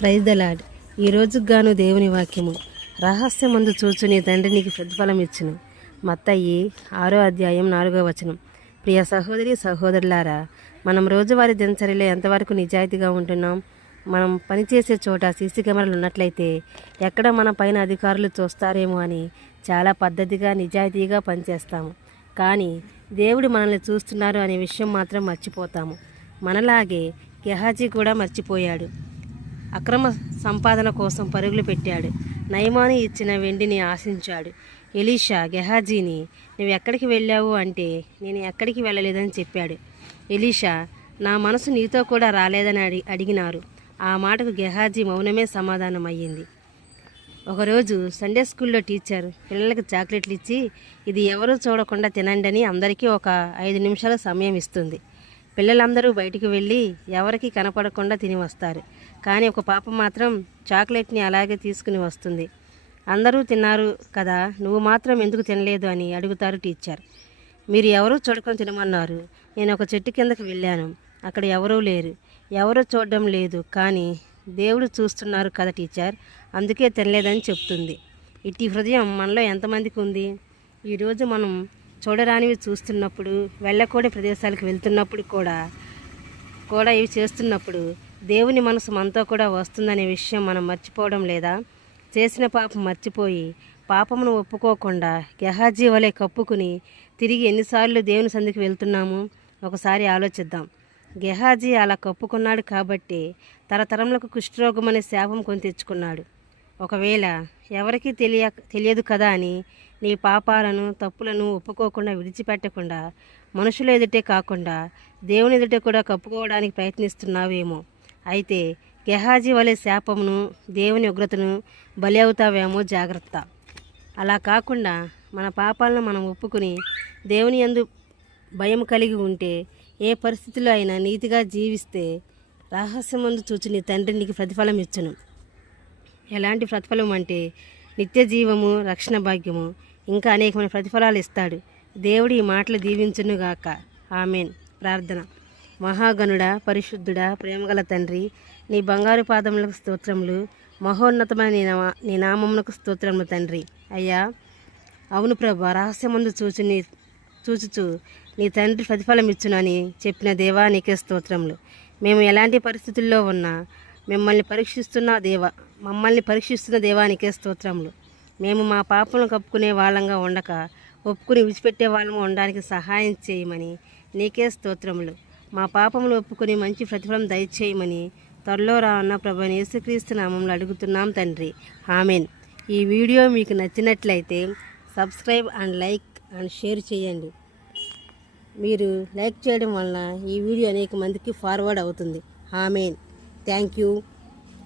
Praise the lord. ఈ రోజుకు గాను దేవుని వాక్యము. రహస్యమందు చూచు నీ తండ్రి నీకు ప్రతిఫలం ఇచ్చును. మత్తయి 6వ అధ్యాయం 4వ వచనం. ప్రియ సహోదరి సహోదరులారా, మనం రోజువారీ దినచర్యలో ఎంతవరకు నిజాయితీగా ఉంటున్నాం? మనం పనిచేసే చోట సీసీ కెమెరాలు ఉన్నట్లయితే ఎక్కడ మన పైన అధికారులు చూస్తారేమో అని చాలా పద్ధతిగా నిజాయితీగా పనిచేస్తాము. కానీ దేవుడు మనల్ని చూస్తున్నారు అనే విషయం మాత్రం మర్చిపోతాము. మనలాగే గెహాజీ కూడా మర్చిపోయాడు. అక్రమ సంపాదన కోసం పరుగులు పెట్టాడు. నయమాను ఇచ్చిన వెండిని ఆశించాడు. ఎలీషా గెహాజీని, నువ్వు ఎక్కడికి వెళ్ళావు అంటే, నేను ఎక్కడికి వెళ్ళలేదని చెప్పాడు. ఎలీషా, నా మనసు నీతో కూడా రాలేదని అడిగినారు. ఆ మాటకు గెహాజీ మౌనమే సమాధానం అయ్యింది. ఒకరోజు సండే స్కూల్లో టీచర్ పిల్లలకు చాక్లెట్లు ఇచ్చి, ఇది ఎవరూ చూడకుండా తినండి అని అందరికీ ఒక 5 నిమిషాల సమయం ఇస్తుంది. పిల్లలందరూ బయటికి వెళ్ళి ఎవరికి కనపడకుండా తిని వస్తారు. కానీ ఒక పాప మాత్రం చాక్లెట్ని అలాగే తీసుకుని వస్తుంది. అందరూ తిన్నారు కదా, నువ్వు మాత్రం ఎందుకు తినలేదు అని అడుగుతారు టీచర్. మీరు ఎవరూ చూడకుండా తినమన్నారు. నేను ఒక చెట్టు కిందకి వెళ్ళాను. అక్కడ ఎవరూ లేరు, ఎవరూ చూడడం లేదు, కానీ దేవుడు చూస్తున్నారు కదా టీచర్, అందుకే తినలేదని చెప్తుంది. ఇట్టి హృదయం మనలో ఎంతమందికి ఉంది? ఈరోజు మనం చూడరానివి చూస్తున్నప్పుడు, వెళ్ళకూడని ప్రదేశాలకు వెళ్తున్నప్పుడు కూడా ఇవి చేస్తున్నప్పుడు దేవుని మనసు మనతో కూడా వస్తుందనే విషయం మనం మర్చిపోవడం లేదా? చేసిన పాపం మర్చిపోయి పాపమును ఒప్పుకోకుండా గెహాజీ వలె కప్పుకుని తిరిగి ఎన్నిసార్లు దేవుని సంధికి వెళ్తున్నాము? ఒకసారి ఆలోచిద్దాం. గెహాజీ అలా కప్పుకున్నాడు కాబట్టి తరతరములకు కుష్ఠరోగం అనే శాపం కొని తెచ్చుకున్నాడు. ఒకవేళ ఎవరికీ తెలియదు కదా అని నీ పాపాలను తప్పులను ఒప్పుకోకుండా విడిచిపెట్టకుండా మనుషుల ఎదుటే కాకుండా దేవుని ఎదుటే కూడా కప్పుకోవడానికి ప్రయత్నిస్తున్నావేమో. అయితే గెహాజీ వలె శాపమును దేవుని ఉగ్రతను బలి అవుతావేమో, జాగ్రత్త. అలా కాకుండా మన పాపాలను మనం ఒప్పుకుని దేవుని యందు భయం కలిగి ఉంటే, ఏ పరిస్థితిలో అయినా నీతిగా జీవిస్తే రహస్యమందు చూచి నీ తండ్రి నీకు ప్రతిఫలం ఇచ్చును. ఎలాంటి ప్రతిఫలం అంటే నిత్య జీవము, రక్షణ భాగ్యము, ఇంకా అనేకమైన ప్రతిఫలాలు ఇస్తాడు. దేవుడి ఈ మాటలు దీవించునుగాక. ఆమెన్. ప్రార్థన. మహాగణుడా, పరిశుద్ధుడా, ప్రేమగల తండ్రి, నీ బంగారు పాదములకు స్తోత్రములు, మహోన్నతమైన నీ నామమునకు స్తోత్రములు తండ్రి. అయ్యా, అవును ప్రభా, రహస్యమందు చూచుచు నీ తండ్రి ప్రతిఫలం ఇచ్చునని చెప్పిన దేవా, నీకే స్తోత్రములు. మేము ఎలాంటి పరిస్థితుల్లో ఉన్నా మమ్మల్ని పరీక్షిస్తున్న దేవానికే స్తోత్రములు. మేము మా పాపలను కప్పుకునే వాళ్ళంగా ఉండక ఒప్పుకుని విడిచిపెట్టే వాళ్ళము ఉండడానికి సహాయం చేయమని నీకే స్తోత్రములు. మా పాపములు ఒప్పుకుని మంచి ప్రతిఫలం దయచేయమని త్వరలో రానున్న ప్రభువైన యేసుక్రీస్తు నామములో అడుగుతున్నాం తండ్రి. ఆమెన్. ఈ వీడియో మీకు నచ్చినట్లయితే subscribe and like and share చేయండి. మీరు లైక్ చేయడం వలన ఈ వీడియో అనేక మందికి ఫార్వర్డ్ అవుతుంది. ఆమెన్. Thank you.